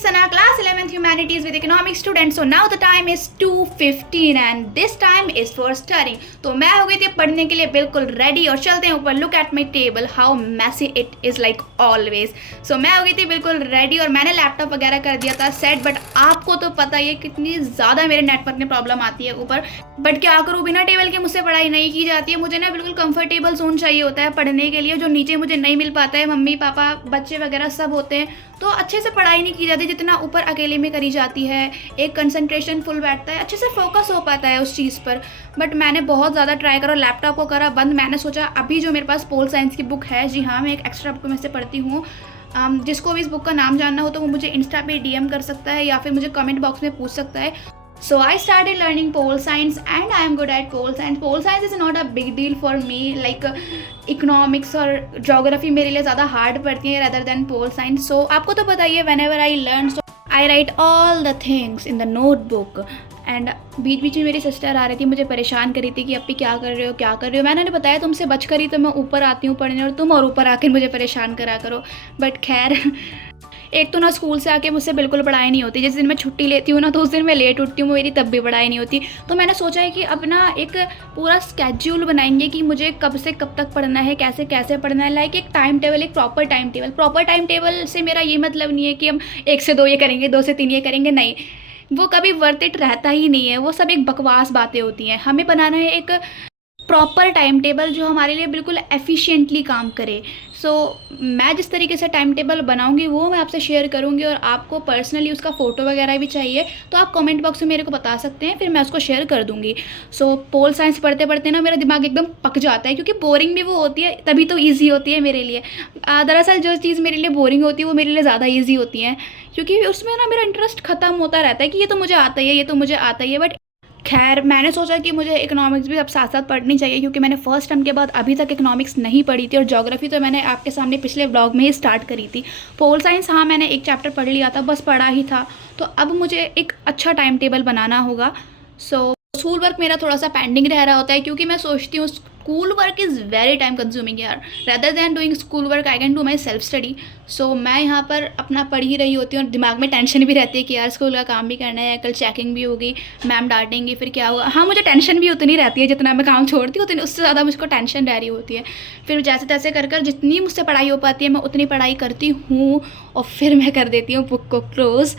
Sana, class 11th Humanities with Economics student. So now the time is 2:15 and this time is for studying. तो मैं हो गई थी पढ़ने के लिए बिल्कुल रेडी और चलते हैं ऊपर. Look at my table, how messy it is like always. So मैं हो गई थी बिल्कुल रेडी और मैंने लैपटॉप वगैरह कर दिया था सेट. बट आपको तो पता ही है कितनी ज़्यादा मेरे नेटवर्क में प्रॉब्लम आती है ऊपर. बट क्या करूँ, बिना टेबल के मुझसे पढ़ाई नहीं की जाती है. मुझे ना बिल्कुल कंफर्टेबल जोन चाहिए होता है पढ़ने के लिए, जो नीचे मुझे नहीं मिल पाता है. मम्मी पापा बच्चे वगैरह सब होते हैं तो अच्छे से पढ़ाई नहीं की जाती जितना ऊपर अकेले में करी जाती है. एक कंसंट्रेशन फुल बैठता है, अच्छे से फोकस हो पाता है उस चीज़ पर. बट मैंने बहुत ज़्यादा ट्राई करा, लैपटॉप को करा बंद. मैंने सोचा अभी जो मेरे पास पोल साइंस की बुक है, जी हाँ मैं एक एक्स्ट्रा बुक में से पढ़ती हूँ. जिसको भी इस बुक का नाम जानना हो तो वो मुझे इंस्टा पे डीएम कर सकता है या फिर मुझे कमेंट बॉक्स में पूछ सकता है. So I started learning pole science and I am good at pole science. Pole science is not a big deal for me. Like economics और geography मेरे लिए ज़्यादा hard पड़ती है rather than pole science. So आपको तो पता ही है, whenever I learn, so I write all the things in the notebook. And बीच बीच में मेरी सिस्टर आ रही थी, मुझे परेशान कर रही थी कि अभी क्या कर रहे हो क्या कर रहे हो. मैंने बताया तुमसे बच करी तो मैं ऊपर आती हूँ पढ़ने और तुम और ऊपर आकर मुझे परेशान करा करो. बट खैर एक तो ना स्कूल से आके मुझसे बिल्कुल पढ़ाई नहीं होती. जिस दिन मैं छुट्टी लेती हूँ ना तो उस दिन मैं लेट उठती हूँ, मेरी तब भी पढ़ाई नहीं होती. तो मैंने सोचा है कि अब ना एक पूरा स्केड्यूल बनाएंगे कि मुझे कब से कब तक पढ़ना है, कैसे कैसे पढ़ना है. लाइक एक टाइम टेबल, एक proper time table. Proper time table से मेरा ये मतलब नहीं है कि हम 1 से 2 ये करेंगे, 2 से 3 ये करेंगे. नहीं, वो कभी वर्थ इट रहता ही नहीं है. वो सब एक बकवास बातें होती हैं. हमें बनाना है एक प्रॉपर टाइम टेबल जो हमारे लिए बिल्कुल एफिशिएंटली काम करे. सो मैं जिस तरीके से टाइम टेबल बनाऊंगी वो मैं आपसे शेयर करूंगी. और आपको पर्सनली उसका फ़ोटो वगैरह भी चाहिए तो आप कमेंट बॉक्स में मेरे को बता सकते हैं, फिर मैं उसको शेयर कर दूंगी. सो पोल साइंस पढ़ते पढ़ते ना मेरा दिमाग एकदम पक जाता है, क्योंकि बोरिंग भी वो होती है तभी तो ईजी होती है मेरे लिए. दरअसल जो चीज़ मेरे लिए बोरिंग होती है वो मेरे लिए ज़्यादा ईजी होती है, क्योंकि उसमें ना मेरा इंटरेस्ट ख़त्म होता रहता है कि ये तो मुझे आता ही है, ये तो मुझे आता ही है. बट खैर मैंने सोचा कि मुझे इकोनॉमिक्स भी अब साथ साथ पढ़नी चाहिए, क्योंकि मैंने फर्स्ट टर्म के बाद अभी तक इकोनॉमिक्स नहीं पढ़ी थी. और ज्योग्राफी तो मैंने आपके सामने पिछले व्लॉग में ही स्टार्ट करी थी. पोल साइंस हाँ मैंने एक चैप्टर पढ़ लिया था, बस पढ़ा ही था. तो अब मुझे एक अच्छा टाइम टेबल बनाना होगा. सो स्कूल वर्क मेरा थोड़ा सा पेंडिंग रह रहा होता है, क्योंकि मैं सोचती हूँ school work is very time consuming यार. Rather than doing school work I can do my self study. So मैं यहाँ पर अपना पढ़ ही रही होती हूँ और दिमाग में टेंशन भी रहती है कि यार स्कूल का काम भी करना है, कल चेकिंग भी होगी, मैम डांटेंगी, फिर क्या होगा. हाँ मुझे टेंशन भी उतनी रहती है जितना मैं काम छोड़ती हूँ, उतनी उससे ज़्यादा मुझको टेंशन रह रही होती है. फिर जैसे तैसे कर कर जितनी मुझसे पढ़ाई हो पाती है मैं उतनी पढ़ाई करती हूँ और फिर मैं कर देती हूँ बुक को क्लोज़.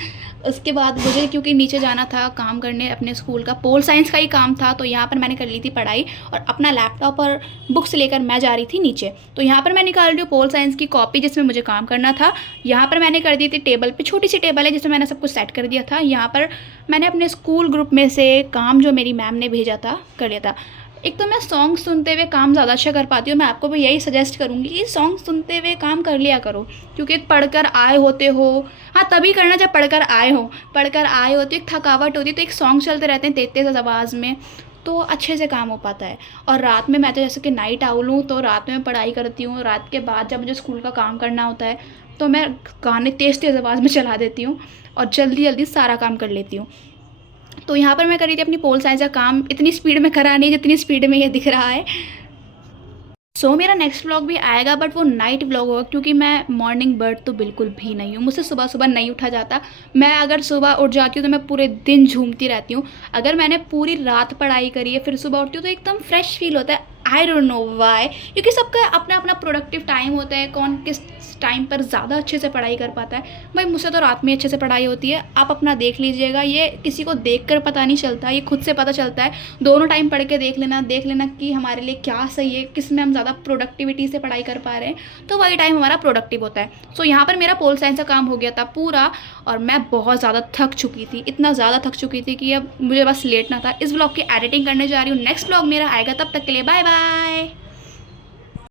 उसके बाद मुझे क्योंकि नीचे जाना था काम करने अपने स्कूल का, पोल साइंस का ही काम था, तो यहाँ पर मैंने कर ली थी पढ़ाई और अपना लैपटॉप और बुक्स लेकर मैं जा रही थी नीचे. तो यहाँ पर मैं निकाल रही हूँ पोल साइंस की कॉपी जिसमें मुझे काम करना था. यहाँ पर मैंने कर दी थी टेबल पे, छोटी सी टेबल है जिसमें मैंने सब कुछ सेट कर दिया था. यहाँ पर मैंने अपने स्कूल ग्रुप में से काम जो मेरी मैम ने भेजा था कर लिया था. एक तो मैं सॉन्ग सुनते हुए काम ज़्यादा अच्छा कर पाती हूँ. मैं आपको भी यही सजेस्ट करूँगी कि सॉन्ग सुनते हुए काम कर लिया करो, क्योंकि पढ़कर आए होते हो. हाँ तभी करना जब पढ़कर आए हो. पढ़कर आए होते एक थकावट होती है तो एक सॉन्ग चलते रहते हैं तेज आवाज़ में, तो अच्छे से काम हो पाता है. और रात में मैं तो जैसे कि नाइट आउल हूँ तो रात में पढ़ाई करती हूँ. रात के बाद जब मुझे स्कूल का काम करना होता है तो मैं गाने तेज़ आवाज़ में चला देती हूँ और जल्दी जल्दी सारा काम कर लेती हूँ. तो यहाँ पर मैं कर रही थी अपनी पोल साइंस का काम. इतनी स्पीड में करा नहीं जितनी स्पीड में ये दिख रहा है. सो मेरा नेक्स्ट व्लॉग भी आएगा, बट वो नाइट व्लॉग होगा, क्योंकि मैं मॉर्निंग बर्ड तो बिल्कुल भी नहीं हूँ. मुझसे सुबह सुबह नहीं उठा जाता. मैं अगर सुबह उठ जाती हूँ तो मैं पूरे दिन झूमती रहती हूँ. अगर मैंने पूरी रात पढ़ाई करी है फिर सुबह उठती हूँ तो एकदम फ्रेश फील होता है. आई डोंट नो वाई, क्योंकि सबका अपना अपना प्रोडक्टिव टाइम होता है, कौन किस टाइम पर ज़्यादा अच्छे से पढ़ाई कर पाता है. भाई मुझसे तो रात में अच्छे से पढ़ाई होती है. आप अपना देख लीजिएगा, ये किसी को देखकर पता नहीं चलता, ये खुद से पता चलता है. दोनों टाइम पढ़ के देख लेना कि हमारे लिए क्या सही है, किस में हम ज़्यादा प्रोडक्टिविटी से पढ़ाई कर पा रहे हैं, तो वही टाइम हमारा प्रोडक्टिव होता है. सो यहाँ पर मेरा पोल साइंस का काम हो गया था पूरा और मैं बहुत ज़्यादा थक चुकी थी. इतना ज़्यादा थक चुकी थी कि अब मुझे बस लेटना था. इस व्लॉग की एडिटिंग करने जा रही हूँ. नेक्स्ट व्लॉग मेरा आएगा, तब तक के लिए बाय बाय.